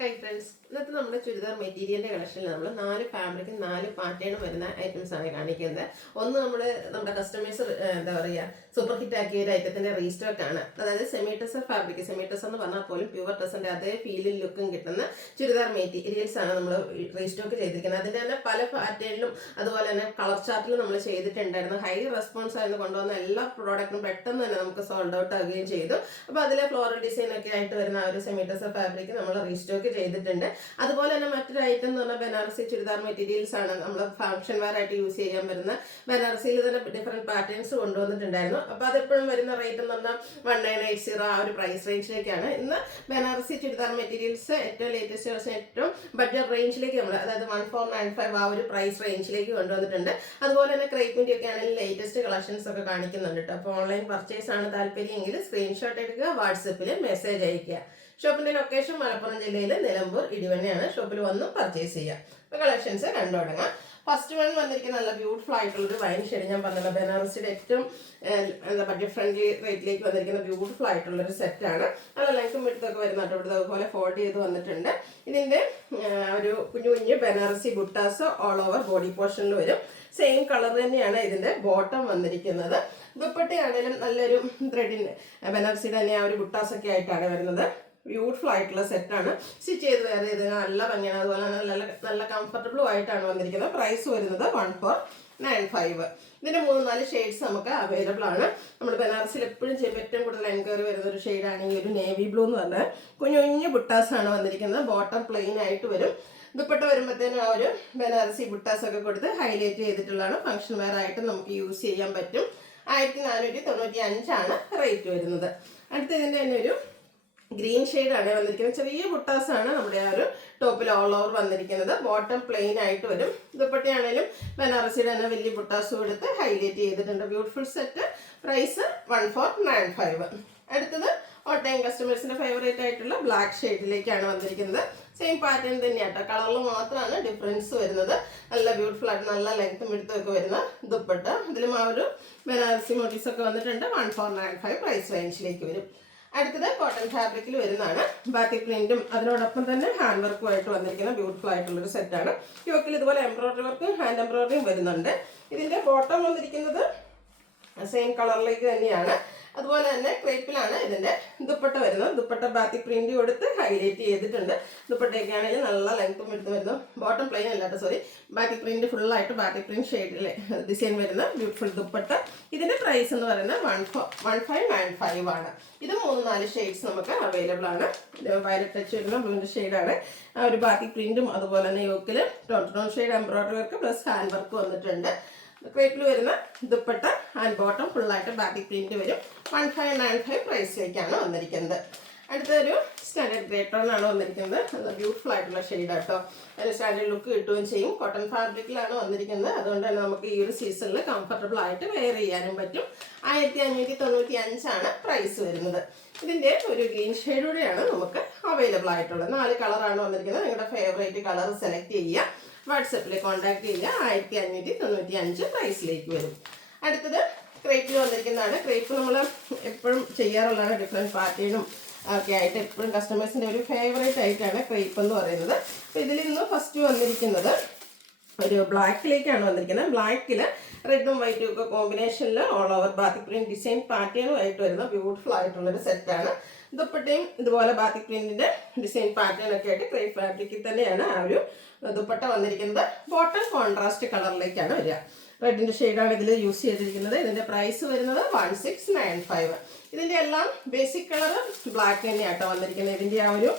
Hi friends, ഇന്നത്തെ നമ്മുടെ ചുരിദാർ മെറ്റീരിയലിന്റെ കളക്ഷനിൽ നമ്മൾ 4 ഫാബ്രിക്കും 4 പാറ്റേണും വരുന്ന ഐറ്റംസ് ആണ് കാണിക്കുന്നത്. ഒന്ന് നമ്മുടെ കസ്റ്റമേഴ്സ് എന്താ പറയുക സൂപ്പർ ഹിറ്റ് ആക്കിയ ഒരു ഐറ്റത്തിന്റെ റീസ്റ്റോക്ക് ആണ്. അതായത് semi tussar fabric, semi tussar എന്ന് പറഞ്ഞാൽ പോലും പ്യുവർ ടെസറിന്റെ അതേ ഫീലും ലുക്കും കിട്ടുന്ന ചുരിദാർ മെറ്റീരിയൽസ് ആണ് നമ്മൾ റീസ്റ്റോക്ക് ചെയ്തിരിക്കുന്നത്. അതിന്റെ തന്നെ പല പാറ്റേണിലും അതുപോലെ തന്നെ കളർ ചാർട്ടിലും നമ്മൾ ചെയ്തിട്ടുണ്ടായിരുന്നു. ഹൈ റെസ്പോൺസ് ആയിരുന്നു കൊണ്ടുവന്ന എല്ലാ പ്രോഡക്റ്റും പെട്ടെന്ന് തന്നെ നമുക്ക് സോൾഡ് ഔട്ട് ആവുകയും ചെയ്തു. അപ്പോൾ അതിലെ ഫ്ലോറൽ ഡിസൈൻ ഒക്കെ ആയിട്ട് വരുന്ന ആ ഒരു സെമി ടെസർ ഫാബ്രിക് നമ്മൾ റീസ്റ്റോക്ക് ചെയ്തിട്ടുണ്ട്. അതുപോലെ തന്നെ മറ്റൊരു ഐറ്റം എന്ന് പറഞ്ഞാൽ ബനാറസി ചുരിദാർ മെറ്റീരിയൽസ് ആണ്. നമ്മൾ ഫംഗ്ഷൻ വെയർ ആയിട്ട് യൂസ് ചെയ്യാൻ വരുന്ന ബനാറസിയിൽ തന്നെ ഡിഫറെന്റ് പാറ്റേൺസ് കൊണ്ടുവന്നിട്ടുണ്ടായിരുന്നു. അപ്പോൾ അതെപ്പോഴും വരുന്ന റേറ്റ് എന്ന് പറഞ്ഞാൽ 1980 ആ ഒരു പ്രൈസ് റേഞ്ചിലേക്കാണ്. ഇന്ന് ബനാറസി ചുരിദാർ മെറ്റീരിയൽസ് ഏറ്റവും ലേറ്റസ്റ്റ് വേർഷൻ ഏറ്റവും ബഡ്ജറ്റ് റേഞ്ചിലേക്ക് നമ്മൾ അതായത് 1495 ആ ഒരു പ്രൈസ് റേഞ്ചിലേക്ക് കൊണ്ടുവന്നിട്ടുണ്ട്. അതുപോലെ തന്നെ ക്രേപ്പിന്റെ ഒക്കെ ആണെങ്കിൽ ലേറ്റസ്റ്റ് കളക്ഷൻസ് ഒക്കെ കാണിക്കുന്നുണ്ട് കേട്ടോ. അപ്പോൾ ഓൺലൈൻ പർച്ചേസ് ആണ് താല്പര്യമെങ്കിൽ സ്ക്രീൻഷോട്ട് എടുക്കുക, വാട്സപ്പിൽ മെസ്സേജ് അയക്കുക. ഷോപ്പിന്റെ ലൊക്കേഷൻ മലപ്പുറം ജില്ലയിലെ നിലമ്പൂർ ഇടിവണ്ണയാണ്. ഷോപ്പിൽ വന്ന് പർച്ചേസ് ചെയ്യാം. അപ്പോൾ കളക്ഷൻസ് കണ്ടു തുടങ്ങാം. ഫസ്റ്റ് വൺ വന്നിരിക്കുന്ന നല്ല ബ്യൂട്ടിഫുൾ ആയിട്ടുള്ളൊരു വൈൻ ഷെയ്ഡ്, ഞാൻ പറഞ്ഞല്ലോ ബനാറസിയുടെ ഏറ്റവും എന്താ ബഡ്ജറ്റ് ഫ്രണ്ട്ലി റേറ്റിലേക്ക് വന്നിരിക്കുന്ന ബ്യൂട്ടിഫുൾ ആയിട്ടുള്ളൊരു സെറ്റാണ്. നല്ല ലെങ്ത്തും വിഡ്ത്തൊക്കെ വരുന്നുണ്ട്. ഇവിടുത്തെ അതുപോലെ ഫോൾഡ് ചെയ്ത് വന്നിട്ടുണ്ട്. ഇതിൻ്റെ ഒരു കുഞ്ഞു കുഞ്ഞു Banarasi buttas all over body പോർഷനിൽ വരും. സെയിം കളർ തന്നെയാണ് ഇതിൻ്റെ ബോട്ടം വന്നിരിക്കുന്നത്. ദുപ്പട്ടയാണെങ്കിലും നല്ലൊരു ത്രെഡിന് ബനാറസിയുടെ തന്നെ ആ ഒരു ബുട്ടാസൊക്കെ ആയിട്ടാണ് വരുന്നത്. ബ്യൂട്ടിഫുൾ ആയിട്ടുള്ള സെറ്റാണ്. സ്റ്റിച്ച് ചെയ്ത് വേറെ ചെയ്ത് നല്ല ഭംഗിയാണ്. അതുപോലെ നല്ല കംഫർട്ടബിളും ആയിട്ടാണ് വന്നിരിക്കുന്നത്. പ്രൈസ് വരുന്നത് 1495. ഇതിൻ്റെ 3-4 ഷെയ്ഡ്സ് നമുക്ക് അവൈലബിൾ ആണ്. നമ്മൾ ബനാറസിൽ എപ്പോഴും ഏറ്റവും കൂടുതൽ എൻക്വയറി വരുന്ന ഒരു ഷെയ്ഡാണെങ്കിൽ ഒരു നേവി ബ്ലൂ എന്ന് പറഞ്ഞാൽ കുഞ്ഞു കുഞ്ഞു ബുട്ടാസാണ് വന്നിരിക്കുന്നത്. ബോട്ടം പ്ലെയിൻ ആയിട്ട് വരും. ദുപ്പട്ട വരുമ്പോഴത്തേനും ആ ഒരു ബനാറസി ബുട്ടാസ് ഒക്കെ കൊടുത്ത് ഹൈലൈറ്റ് ചെയ്തിട്ടുള്ളതാണ്. ഫംഗ്ഷൻ വെയർ ആയിട്ട് നമുക്ക് യൂസ് ചെയ്യാൻ പറ്റും. 1495 റേറ്റ് വരുന്നത്. അടുത്ത ഇതിൻ്റെ തന്നെ ഒരു ഗ്രീൻ ഷെയ്ഡാണ് വന്നിരിക്കുന്നത്. ചെറിയ ബുട്ടാസാണ് നമ്മുടെ ആ ഒരു ടോപ്പിൽ ഓൾ ഓവർ വന്നിരിക്കുന്നത്. ബോട്ടം പ്ലെയിൻ ആയിട്ട് വരും. ദുപ്പട്ടയാണേലും ബനാറസിയുടെ തന്നെ വലിയ ബുട്ടാസ് കൊടുത്ത് ഹൈലൈറ്റ് ചെയ്തിട്ടുണ്ട്. Beautiful set. പ്രൈസ് 1495. അടുത്തത് ഓൾ ടൈം കസ്റ്റമേഴ്സിന്റെ ഫേവറേറ്റ് ആയിട്ടുള്ള ബ്ലാക്ക് ഷെയ്ഡിലേക്കാണ് വന്നിരിക്കുന്നത്. സെയിം പാറ്റേൺ തന്നെയാട്ടോ, കളറിൽ മാത്രമാണ് ഡിഫറൻസ് വരുന്നത്. നല്ല ബ്യൂട്ടിഫുൾ ആയിട്ട് നല്ല ലെങ്ത്തും എടുത്തും ഒക്കെ വരുന്ന ദുപ്പട്ട. ഇതിലും ആ ഒരു ബനാറസി മോട്ടീവ്സ് ഒക്കെ വന്നിട്ടുണ്ട്. 1495 പ്രൈസ് റേഞ്ചിലേക്ക് വരും. അടുത്തത് കോട്ടൺ ഫാബ്രിക്കിൽ വരുന്നതാണ്. ബാക്കി പ്രിന്റും അതിനോടൊപ്പം തന്നെ ഹാൻഡ് വർക്കുമായിട്ട് വന്നിരിക്കുന്ന ബ്യൂട്ടിഫുൾ ആയിട്ടുള്ളൊരു സെറ്റാണ്. യോക്കിൽ ഇതുപോലെ എംബ്രോയിഡറി വർക്കും ഹാൻഡ് എംബ്രോയിഡറിയും വരുന്നുണ്ട്. ഇതിൻ്റെ ബോട്ടം വന്നിരിക്കുന്നത് സെയിം കളറിലേക്ക് തന്നെയാണ്. അതുപോലെ തന്നെ ക്രേപ്പിലാണ് ഇതിൻ്റെ ദുപ്പട്ട വരുന്നത്. ദുപ്പട്ട ബാത്തി പ്രിന്റ് കൊടുത്ത് ഹൈലൈറ്റ് ചെയ്തിട്ടുണ്ട്. ദുപ്പട്ടയൊക്കെ ആണെങ്കിൽ നല്ല ലെങ്ത്തും എടുത്ത് വരുന്നു. ബോട്ടം പ്ലെയിൻ അല്ലാത്ത ബാത്തി പ്രിന്റ് ഫുള്ളായിട്ട് ബാത്തി പ്രിന്റ് ഷെയ്ഡിലെ ഡിസൈൻ വരുന്ന ബ്യൂട്ടിഫുൾ ദുപ്പട്ട. ഇതിൻ്റെ പ്രൈസ് എന്ന് പറയുന്നത് 1595 ആണ്. ഇത് 3-4 ഷെയ്ഡ്സ് നമുക്ക് അവൈലബിൾ ആണ്. വയലറ്റ് ടച്ച് വരുന്ന ബ്ലൂവിൻ്റെ ഷെയ്ഡാണ്. ആ ഒരു ബാത്തി പ്രിന്റും അതുപോലെ തന്നെ യോക്കിൽ tone shade embroidery work plus hand work വന്നിട്ടുണ്ട്. ക്രേപ്പിൽ വരുന്ന ദുപ്പട്ട ആൻഡ് ബോട്ടം ഫുള്ളായിട്ട് ബാറ്റിക് പ്രിന്റ് വരും. 1595 പ്രൈസിലേക്കാണ് വന്നിരിക്കുന്നത്. അടുത്തൊരു സ്റ്റാൻഡേർഡ് ഗ്രേ ടോൺ ആണ് വന്നിരിക്കുന്നത്. അത് ബ്യൂട്ടിഫുൾ ആയിട്ടുള്ള ഷെയ്ഡ് ആട്ടോ. ഒരു സ്റ്റാൻഡേർഡ് ലുക്ക് കിട്ടുകയും ചെയ്യും. കോട്ടൺ ഫാബ്രിക്കിലാണ് വന്നിരിക്കുന്നത്. അതുകൊണ്ട് തന്നെ നമുക്ക് ഈ ഒരു സീസണിൽ കംഫർട്ടബിൾ ആയിട്ട് വെയർ ചെയ്യാനും പറ്റും. 1595 പ്രൈസ് വരുന്നത്. ഇതിൻ്റെ ഒരു ഗ്രീൻ ഷെയ്ഡൂടെയാണ് നമുക്ക് അവൈലബിൾ ആയിട്ടുള്ളത്. 4 കളറാണ് വന്നിരിക്കുന്നത്. നിങ്ങളുടെ ഫേവറേറ്റ് കളർ സെലക്ട് ചെയ്യുക, വാട്സപ്പിൽ കോൺടാക്ട് ചെയ്യുക. 1595 പ്രൈസിലേക്ക് വരും. അടുത്തത് ക്രേപ്പിൽ വന്നിരിക്കുന്നതാണ്. ക്രേപ്പ് നമ്മൾ എപ്പോഴും ചെയ്യാറുള്ളതാണ്. ഡിഫറെൻറ്റ് പാറ്റേണും ഒക്കെ ആയിട്ട് എപ്പോഴും കസ്റ്റമേഴ്സിൻ്റെ ഒരു ഫേവറേറ്റ് ആയിട്ടാണ് ക്രേപ്പ് എന്ന് പറയുന്നത്. അപ്പോൾ ഇതിൽ നിന്ന് ഫസ്റ്റ് വന്നിരിക്കുന്നത് ഒരു ബ്ലാക്കിലേക്കാണ് വന്നിരിക്കുന്നത്. ബ്ലാക്കിൽ റെഡും വൈറ്റും ഒക്കെ കോമ്പിനേഷനിൽ all over batik print design പാറ്റേണും ആയിട്ട് വരുന്ന ബ്യൂട്ടിഫുൾ ആയിട്ടുള്ളൊരു സെറ്റാണ്. ദുപ്പട്ടയും ഇതുപോലെ ബാത്തിക് പ്രിന്റിന്റെ ഡിസൈൻ പാറ്റേൺ ഒക്കെ ആയിട്ട് ക്രേപ്പ് ഫാബ്രിക്കിൽ തന്നെയാണ് ആ ഒരു ദുപ്പട്ട വന്നിരിക്കുന്നത്. ബോട്ടം കോൺട്രാസ്റ്റ് കളറിലേക്കാണ് വരിക. റെഡിന്റെ ഷെയ്ഡാണ് ഇതിൽ യൂസ് ചെയ്തിരിക്കുന്നത്. ഇതിന്റെ പ്രൈസ് വരുന്നത് 1695. ഇതിന്റെ എല്ലാം ബേസിക് കളർ ബ്ലാക്ക് തന്നെയാട്ടോ വന്നിരിക്കുന്നത്. ഇതിന്റെ ആ ഒരു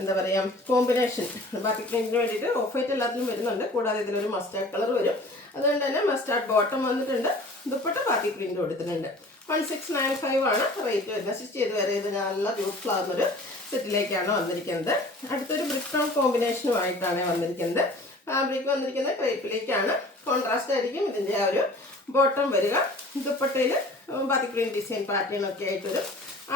എന്താ പറയുക കോമ്പിനേഷൻ ബാത്തിക് പ്രിന്റിന് വേണ്ടിയിട്ട് ഓഫ് വൈറ്റ് എല്ലാത്തിലും വരുന്നുണ്ട്. കൂടാതെ ഇതിലൊരു മസ്റ്റാർഡ് കളർ വരും. അതുകൊണ്ട് തന്നെ മസ്റ്റാർഡ് ബോട്ടം വന്നിട്ടുണ്ട്. ദുപ്പട്ട ബാത്തിക് പ്രിന്റ് കൊടുത്തിട്ടുണ്ട്. 1695 റേറ്റ് വരുന്നത്. സ്റ്റിച്ച് ചെയ്ത് വരെ ഇത് നല്ല ബ്യൂട്ടിഫുൾ ആകുന്നൊരു സെറ്റിലേക്കാണ് വന്നിരിക്കുന്നത്. അടുത്തൊരു ബ്രിക്ക് ടോൺ കോമ്പിനേഷനുമായിട്ടാണ് വന്നിരിക്കുന്നത്. ഫാബ്രിക് വന്നിരിക്കുന്നത് ക്രേപ്പിലേക്കാണ്. കോൺട്രാസ്റ്റ് ആയിരിക്കും ഇതിൻ്റെ ആ ഒരു ബോട്ടം വരിക. ദുപ്പട്ടയിൽ ബാത്തിക് പ്രിന്റ് ഡിസൈൻ പാറ്റേൺ ഒക്കെ ആയിട്ട് വരും.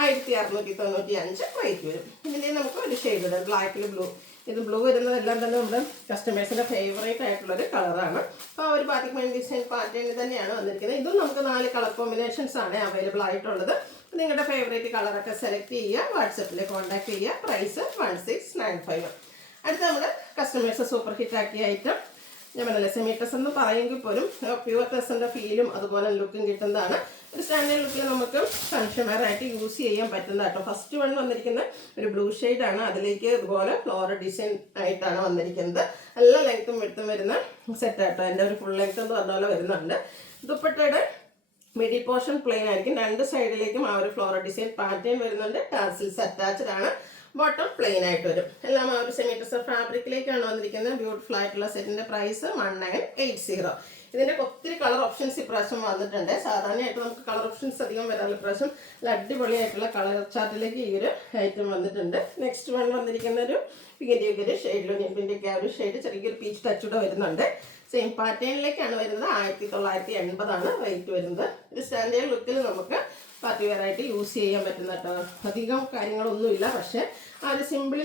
1695 റേറ്റ് വരും. ഇതിൻ്റെ നമുക്ക് ഒരു ഷെയ്ഡ് ഇടാം. ബ്ലാക്കിൽ ബ്ലൂ. ഇത് ബ്ലൂ വരുന്നതെല്ലാം തന്നെ നമ്മുടെ കസ്റ്റമേഴ്സിൻ്റെ ഫേവറേറ്റ് ആയിട്ടുള്ളൊരു കളറാണ്. അപ്പോൾ ആ ഒരു ബാത്തിക് പ്രിന്റ് ഡിസൈൻ പാറ്റേൺ തന്നെയാണ് വന്നിരിക്കുന്നത്. ഇതും നമുക്ക് 4 കളർ കോമ്പിനേഷൻസ് ആണ് അവൈലബിൾ ആയിട്ടുള്ളത്. നിങ്ങളുടെ ഫേവറേറ്റ് കളറൊക്കെ സെലക്ട് ചെയ്യുക, വാട്സപ്പിൽ കോൺടാക്ട് ചെയ്യുക. പ്രൈസ് 1695. അടുത്ത നമ്മൾ കസ്റ്റമേഴ്സ് സൂപ്പർ ഹിറ്റ് ആക്കിയ ഐറ്റം, ഞാൻ പറഞ്ഞില്ല സെമി ടെസ് എന്ന് പറയുമെങ്കിൽ പോലും പ്യുവർ ടെസ്സിൻ്റെ ഫീലും അതുപോലെ ലുക്കും കിട്ടുന്നതാണ്. ഒരു സ്റ്റാൻഡേർഡ് ലുക്കിൽ നമുക്ക് ഫംഗ്ഷൻ വെയർ ആയിട്ട് യൂസ് ചെയ്യാൻ പറ്റുന്ന കേട്ടോ. ഫസ്റ്റ് വൺ വന്നിരിക്കുന്ന ഒരു ബ്ലൂ ഷെയ്ഡാണ്, അതിലേക്ക് ഇതുപോലെ ഫ്ലോറൽ ഡിസൈൻ ആയിട്ടാണ് വന്നിരിക്കുന്നത്. നല്ല ലെങ്ത്തും വെടുത്തും വരുന്ന സെറ്റ് ആട്ടോ. എൻ്റെ ഒരു ഫുൾ ലെങ്ത് എന്ന് പറഞ്ഞ പോലെ വരുന്നുണ്ട്. ദുപ്പട്ടയുടെ മിഡിൽ പോർഷൻ പ്ലെയിൻ ആയിരിക്കും, രണ്ട് സൈഡിലേക്കും ആ ഒരു ഫ്ലോറൽ ഡിസൈൻ പാറ്റേൺ വരുന്നുണ്ട്. ടാസിൽസ് അറ്റാച്ച്ഡ് ആണ്. ബോട്ടം പ്ലെയിൻ ആയിട്ട് വരും. എല്ലാം ആ ഒരു സെമി ടെസർ ഫാബ്രിക്കിലേക്കാണ് വന്നിരിക്കുന്നത്. ബ്യൂട്ടിഫുൾ ആയിട്ടുള്ള സെറ്റിന്റെ പ്രൈസ് 1980. ഇതിന്റെ ഒത്തിരി കളർ ഓപ്ഷൻസ് ഇപ്രാവശ്യം വന്നിട്ടുണ്ട്. സാധാരണയായിട്ട് നമുക്ക് കളർ ഓപ്ഷൻസ് അധികം വരാറില്ല. ഇപ്രാവശ്യം നല്ല അടിപൊളിയായിട്ടുള്ള കളർ ചാർട്ടിലേക്ക് ഈ ഒരു ഐറ്റം വന്നിട്ടുണ്ട്. നെക്സ്റ്റ് വൺ വന്നിരിക്കുന്ന ഒരു പിങ്കിൻ്റെയൊക്കെ ഒരു ഷെയ്ഡിലും ഞെപ്പിൻ്റെയൊക്കെ ആ ഒരു ഷെയ്ഡ് ചെറിയൊരു പീച്ച് ടച്ചൂടെ വരുന്നുണ്ട്. സെയിം പാറ്റേണിലേക്കാണ് വരുന്നത്. 1980 റേറ്റ് വരുന്നത്. ഒരു സ്റ്റാൻഡേർഡ് ലുക്കിൽ നമുക്ക് പാർട്ടി വെയർ ആയിട്ട് യൂസ് ചെയ്യാൻ പറ്റുന്ന കേട്ടോ. അധികം കാര്യങ്ങളൊന്നുമില്ല, പക്ഷേ ആ ഒരു സിമ്പിൾ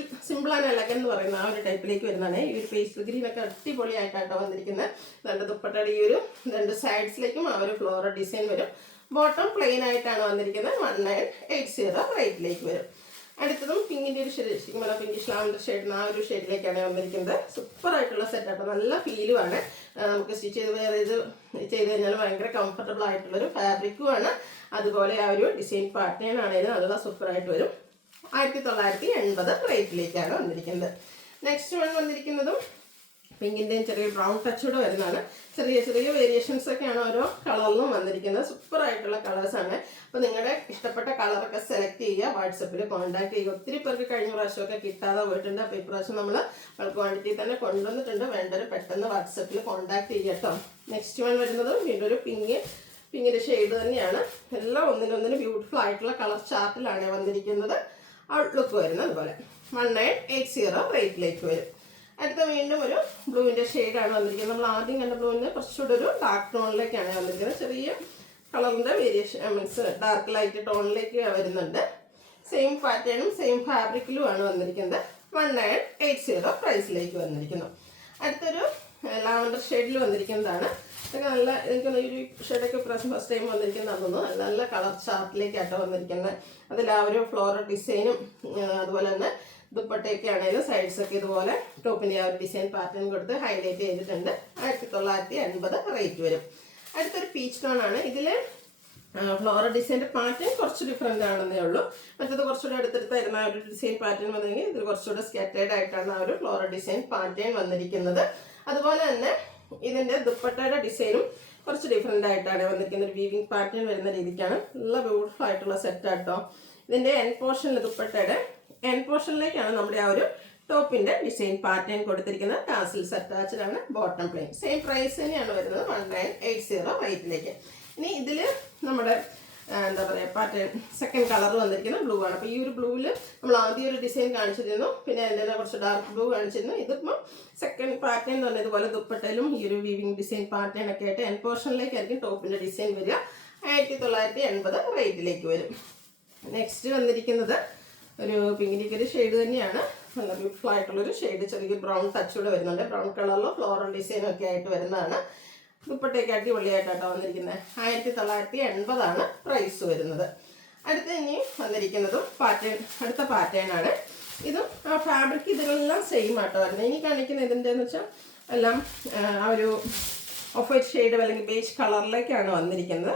ആൻഡ് എലഗൻ എന്ന് പറയുന്ന ആ ഒരു ടൈപ്പിലേക്ക് വരുന്നതാണ്. ഈ ഒരു പേസ്റ്റൽ ഗ്രീനൊക്കെ അടിപൊളിയായിട്ടാട്ടോ വന്നിരിക്കുന്നത്. രണ്ട് ദുപ്പട്ടയുടെ ഈ ഒരു രണ്ട് സൈഡ്സിലേക്കും ആ ഒരു ഫ്ലോറൽ ഡിസൈൻ വരും. ബോട്ടം പ്ലെയിൻ ആയിട്ടാണ് വന്നിരിക്കുന്നത്. 1980 റേറ്റിലേക്ക് വരും. അടുത്തതും പിങ്കിൻ്റെ ഒരു ഷെയ്ഡ്, ശരിക്കും പറഞ്ഞാൽ പിങ്കിഷ് ലാവൻഡർ ഷെയ്ഡ് ആ ഒരു ഷെയ്ഡിലേക്കാണ് വന്നിരിക്കുന്നത്. സൂപ്പർ ആയിട്ടുള്ള സെറ്റാട്ടോ, നല്ല ഫീലുമാണ്. നമുക്ക് സ്റ്റിച്ച് ചെയ്ത് വേറെ ഇത് ചെയ്ത് കഴിഞ്ഞാൽ ഭയങ്കര കംഫർട്ടബിൾ ആയിട്ടുള്ളൊരു ഫാബ്രിക്കുമാണ്. അതുപോലെ ആ ഒരു ഡിസൈൻ പാറ്റേൺ ആണെങ്കിലും നല്ല സൂപ്പറായിട്ട് വരും. 1980 റേറ്റിലേക്കാണ് വന്നിരിക്കുന്നത്. നെക്സ്റ്റ് വൺ വന്നിരിക്കുന്നതും പിങ്കിൻ്റെയും ചെറിയ ബ്രൗൺ ടച്ചൂടെ വരുന്നതാണ്. ചെറിയ ചെറിയ വേരിയേഷൻസ് ഒക്കെയാണ് ഓരോ കളറിലും വന്നിരിക്കുന്നത്. സൂപ്പർ ആയിട്ടുള്ള കളേഴ്സാണ്. അപ്പോൾ നിങ്ങളുടെ ഇഷ്ടപ്പെട്ട കളറൊക്കെ സെലക്ട് ചെയ്യുക, വാട്സപ്പിൽ കോൺടാക്ട് ചെയ്യുക. ഒത്തിരി പേർക്ക് കഴിഞ്ഞ പ്രാവശ്യമൊക്കെ കിട്ടാതെ പോയിട്ടുണ്ട്. അപ്പോൾ ഇപ്രാവശ്യം നമ്മൾ ക്വാണ്ടിറ്റി തന്നെ കൊണ്ടുവന്നിട്ടുണ്ട്. വേണ്ടവർ പെട്ടെന്ന് വാട്സപ്പിൽ കോൺടാക്ട് ചെയ്യുക കേട്ടോ. നെക്സ്റ്റ് വൺ വരുന്നത് വീണ്ടും ഒരു പിങ്കിൻ്റെ ഷെയ്ഡ് തന്നെയാണ്. എല്ലാം ഒന്നിനൊന്നിന് ബ്യൂട്ടിഫുൾ ആയിട്ടുള്ള കളർ ചാർട്ടിലാണ് വന്നിരിക്കുന്നത്. ഔട്ട്ലുക്ക് വരുന്നത് അതുപോലെ 1980 റേറ്റിലേക്ക് വരും. അടുത്ത വീണ്ടും ഒരു ബ്ലൂവിൻ്റെ ഷെയ്ഡാണ് വന്നിരിക്കുന്നത്. നമ്മൾ ആദ്യം കണ്ട ബ്ലൂവിൻ്റെ കുറച്ചുകൂടെ ഒരു ഡാർക്ക് ടോണിലേക്കാണ് വന്നിരിക്കുന്നത്. ചെറിയ കളറിൻ്റെ വേരിയേഷൻ മീൻസ് ഡാർക്ക് ലൈറ്റ് ടോണിലേക്ക് വരുന്നുണ്ട്. സെയിം പാറ്റേണും സെയിം ഫാബ്രിക്കിലുമാണ് വന്നിരിക്കുന്നത്. 1980 പ്രൈസിലേക്ക് വന്നിരിക്കുന്നു. അടുത്തൊരു ലാവൻഡർ ഷെയ്ഡിൽ വന്നിരിക്കുന്നതാണ്. ഇതൊക്കെ നല്ല എനിക്ക് ഈ ഒരു ഷെയ്ഡൊക്കെ പ്രാവശ്യം ഫസ്റ്റ് ടൈം വന്നിരിക്കുന്നതാണെന്ന്. നല്ല നല്ല കളർ ചാർട്ടിലേക്കാട്ടോ വന്നിരിക്കുന്നത്. അതിൽ ആ ഒരു ഫ്ലോറൽ ഡിസൈനും അതുപോലെ തന്നെ ദുപ്പട്ടയൊക്കെ ആണെങ്കിലും സൈഡ്സൊക്കെ ഇതുപോലെ ടോപ്പിൻ്റെ ആ ഒരു ഡിസൈൻ പാറ്റേൺ കൊടുത്ത് ഹൈലൈറ്റ് ചെയ്തിട്ടുണ്ട്. 1980 റേറ്റ് വരും. അടുത്തൊരു പീച്ച് ടോൺ ആണ്. ഇതിൽ ഫ്ലോറൽ ഡിസൈൻ്റെ പാറ്റേൺ കുറച്ച് ഡിഫറെൻ്റ് ആണെന്നേ ഉള്ളൂ. മറ്റത് കുറച്ചുകൂടെ അടുത്തടുത്തായിരുന്ന ആ ഒരു ഡിസൈൻ പാറ്റേൺ വന്നെങ്കിൽ ഇതിൽ കുറച്ചുകൂടെ സ്കാറ്റേഡ് ആയിട്ടാണ് ആ ഒരു ഫ്ലോറൽ ഡിസൈൻ പാറ്റേൺ വന്നിരിക്കുന്നത്. അതുപോലെ തന്നെ ഇതിൻ്റെ ദുപ്പട്ടയുടെ ഡിസൈനും കുറച്ച് ഡിഫറെൻ്റ് ആയിട്ടാണ് വന്നിരിക്കുന്നത്. ഒരു വീവിങ് പാറ്റേൺ വരുന്ന രീതിക്കാണ്. നല്ല ബ്യൂട്ടിഫുൾ ആയിട്ടുള്ള സെറ്റാട്ടോ. ഇതിൻ്റെ എൻ പോർഷനിൽ ദുപ്പട്ടയുടെ എൻ പോർഷനിലേക്കാണ് നമ്മുടെ ആ ഒരു ടോപ്പിൻ്റെ ഡിസൈൻ പാറ്റേൺ കൊടുത്തിരിക്കുന്നത്. ടാസിൽസ് അറ്റാച്ച്ഡ് ആണ്. Bottom plain. സെയിം പ്രൈസ് തന്നെയാണ് വരുന്നത്. 1980 റേറ്റിലേക്ക്. ഇനി ഇതിൽ നമ്മുടെ എന്താ പറയുക പാറ്റേൺ സെക്കൻഡ് കളർ വന്നിരിക്കുന്നത് ബ്ലൂ ആണ്. അപ്പോൾ ഈ ഒരു ബ്ലൂവിൽ നമ്മൾ ആദ്യം ഒരു ഡിസൈൻ കാണിച്ചിരുന്നു, പിന്നെ അതിൻ്റെ കുറച്ച് ഡാർക്ക് ബ്ലൂ കാണിച്ചിരുന്നു. ഇതിപ്പോൾ സെക്കൻഡ് പാറ്റേൺ എന്ന് പറഞ്ഞാൽ ഇതുപോലെ ദുപ്പട്ടയിലും ഈ ഒരു വീവിങ് ഡിസൈൻ പാറ്റേൺ ഒക്കെ ആയിട്ട് എൻ പോർഷനിലേക്കായിരിക്കും ടോപ്പിൻ്റെ ഡിസൈൻ വരിക. 1980 റേറ്റിലേക്ക് വരും. നെക്സ്റ്റ് വന്നിരിക്കുന്നത് ഒരു പിങ്കിൻ്റെ ഒരു ഷെയ്ഡ് തന്നെയാണ്. നല്ല ബ്യൂട്ടിഫുൾ ആയിട്ടുള്ളൊരു ഷെയ്ഡ്, ചെറിയ ബ്രൗൺ ടച്ചൂടെ വരുന്നുണ്ട്. ബ്രൗൺ കളറിലോ ഫ്ലോറൽ ഡിസൈനും ഒക്കെ ആയിട്ട് വരുന്നതാണ്. ദുപ്പട്ടയൊക്കെ അടിപൊളിയായിട്ടാണ് വന്നിരിക്കുന്നത്. 1980 പ്രൈസ് വരുന്നത്. അടുത്ത ഇനി വന്നിരിക്കുന്നതും അടുത്ത പാറ്റേൺ ആണ്. ഇതും ആ ഫാബ്രിക് ഇതെല്ലാം സെയിം ആട്ടോ വരുന്നത്. ഇനി കാണിക്കുന്ന ഇതിൻ്റെന്ന് വെച്ചാൽ എല്ലാം ആ ഒരു ഓഫ് വൈറ്റ് ഷെയ്ഡ് അല്ലെങ്കിൽ ബേജ് കളറിലേക്കാണ് വന്നിരിക്കുന്നത്.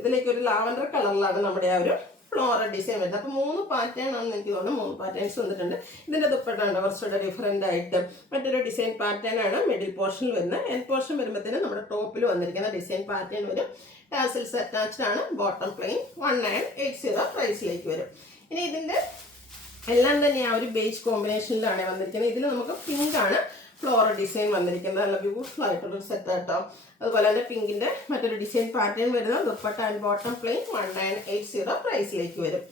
ഇതിലേക്ക് ഒരു ലാവൻഡർ കളറിലാണ് നമ്മുടെ ആ ഒരു ഫ്ലോറൽ ഡിസൈൻ വരുന്നത്. അപ്പോൾ 3 പാറ്റേൺ ആണെന്ന് എനിക്ക് തോന്നുന്നു. 3 പാറ്റേൺസ് വന്നിട്ടുണ്ട്. ഇതിൻ്റെ ദുപ്പട്ട ഉണ്ട് കുറച്ചുകൂടെ ഡിഫറെൻ്റ് ആയിട്ട് മറ്റൊരു ഡിസൈൻ പാറ്റേൺ ആണ് മിഡിൽ പോർഷനിൽ വരുന്നത്. എൻ പോർഷൻ വരുമ്പോഴത്തേനും നമ്മുടെ ടോപ്പിൽ വന്നിരിക്കുന്ന ഡിസൈൻ പാറ്റേൺ വരും. ടാസിൽസ് അറ്റാച്ച്ഡ് ആണ്. Bottom plain. 1980 പ്രൈസിലേക്ക് വരും. ഇനി ഇതിൻ്റെ എല്ലാം തന്നെ ആ ഒരു ബേജ് കോമ്പിനേഷനിലാണ് വന്നിരിക്കുന്നത്. ഇതിൽ നമുക്ക് പിങ്ക് ആണ് ഫ്ലോറൽ ഡിസൈൻ വന്നിരിക്കുന്നത്. നല്ല ബ്യൂട്ടിഫുൾ ആയിട്ടുള്ളൊരു സെറ്റ് ആട്ടോ. അതുപോലെ തന്നെ പിങ്കിൻ്റെ മറ്റൊരു ഡിസൈൻ പാറ്റേൺ വരുന്നത് ദുപ്പട്ട ആൻഡ് ബോട്ടം പ്ലെയിൻ. 1980 പ്രൈസിലേക്ക് വരും.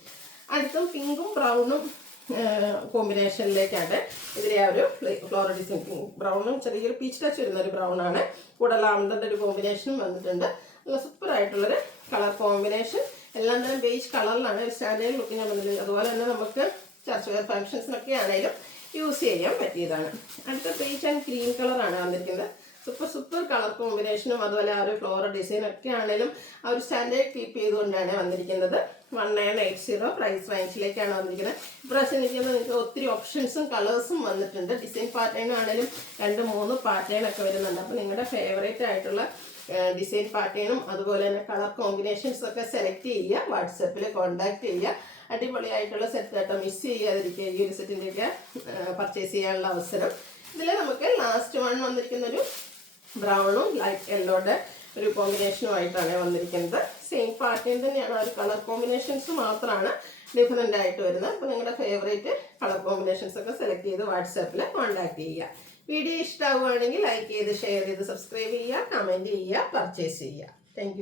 അടുത്തും പിങ്കും ബ്രൗണും കോമ്പിനേഷനിലേക്കാണ് ഇതിലെ ആ ഒരു ഫ്ലോറൽ ഡിസൈൻ. ബ്രൗണും ചെറിയൊരു പീച്ച് ടച്ച് വരുന്ന ഒരു ബ്രൗൺ ആണ്. കൂടെ ലാവൻഡറിൻ്റെ ഒരു കോമ്പിനേഷനും വന്നിട്ടുണ്ട്. നല്ല സൂപ്പർ ആയിട്ടുള്ളൊരു കളർ കോമ്പിനേഷൻ. എല്ലാം തന്നെ ബേജ് കളറിലാണ്. സ്റ്റാൻഡേർഡ് ലുക്കിന് വന്നിട്ടുണ്ട്. അതുപോലെ തന്നെ നമുക്ക് ചർച്ച് വെയർ ഫംഗ്ഷൻസിനൊക്കെ ആണെങ്കിലും യൂസ് ചെയ്യാൻ പറ്റിയതാണ്. അടുത്ത പീച്ച് ആൻഡ് ഗ്രീൻ കളറാണ് വന്നിരിക്കുന്നത്. സൂപ്പർ കളർ കോമ്പിനേഷനും അതുപോലെ ആ ഒരു ഫ്ലോറൽ ഡിസൈൻ ഒക്കെ ആണെങ്കിലും ആ ഒരു സ്റ്റാൻഡേർഡ് കീപ്പ് ചെയ്തുകൊണ്ടാണ് വന്നിരിക്കുന്നത്. 1980 പ്രൈസ് റേഞ്ചിലേക്കാണ് വന്നിരിക്കുന്നത്. ഇപ്രാവശ്യം എനിക്ക് നിങ്ങൾക്ക് ഒത്തിരി ഓപ്ഷൻസും കളേഴ്സും വന്നിട്ടുണ്ട്. ഡിസൈൻ പാറ്റേൺ ആണെങ്കിലും 2-3 പാറ്റേൺ ഒക്കെ വരുന്നുണ്ട്. അപ്പോൾ നിങ്ങളുടെ ഫേവറേറ്റ് ആയിട്ടുള്ള ഡിസൈൻ പാറ്റേണും അതുപോലെ തന്നെ കളർ കോമ്പിനേഷൻസ് ഒക്കെ സെലക്ട് ചെയ്യുക. വാട്സപ്പിൽ കോൺടാക്ട് ചെയ്യുക. അടിപൊളിയായിട്ടുള്ള സെറ്റ് കേട്ടോ, മിസ് ചെയ്യാതിരിക്കുക ഈ ഒരു സെറ്റിൻ്റെയൊക്കെ പർച്ചേസ് ചെയ്യാനുള്ള അവസരം. ഇതിൽ നമുക്ക് ലാസ്റ്റ് വൺ വന്നിരിക്കുന്ന ഒരു ബ്രൗണും ലൈറ്റ് യെല്ലോയുടെ ഒരു കോമ്പിനേഷനുമായിട്ടാണ് വന്നിരിക്കുന്നത്. സെയിം പാറ്റേൺ തന്നെയാണ്, ഒരു കളർ കോമ്പിനേഷൻസ് മാത്രമാണ് ഡിഫറെൻ്റ് ആയിട്ട് വരുന്നത്. അപ്പോൾ നിങ്ങളുടെ ഫേവറേറ്റ് കളർ കോമ്പിനേഷൻസ് ഒക്കെ സെലക്ട് ചെയ്ത് വാട്സാപ്പിൽ കോൺടാക്ട് ചെയ്യുക. വീഡിയോ ഇഷ്ടമാവുകയാണെങ്കിൽ ലൈക്ക് ചെയ്ത് ഷെയർ ചെയ്ത് സബ്സ്ക്രൈബ് ചെയ്യുക, കമൻറ്റ് ചെയ്യുക, പർച്ചേസ് ചെയ്യുക. താങ്ക്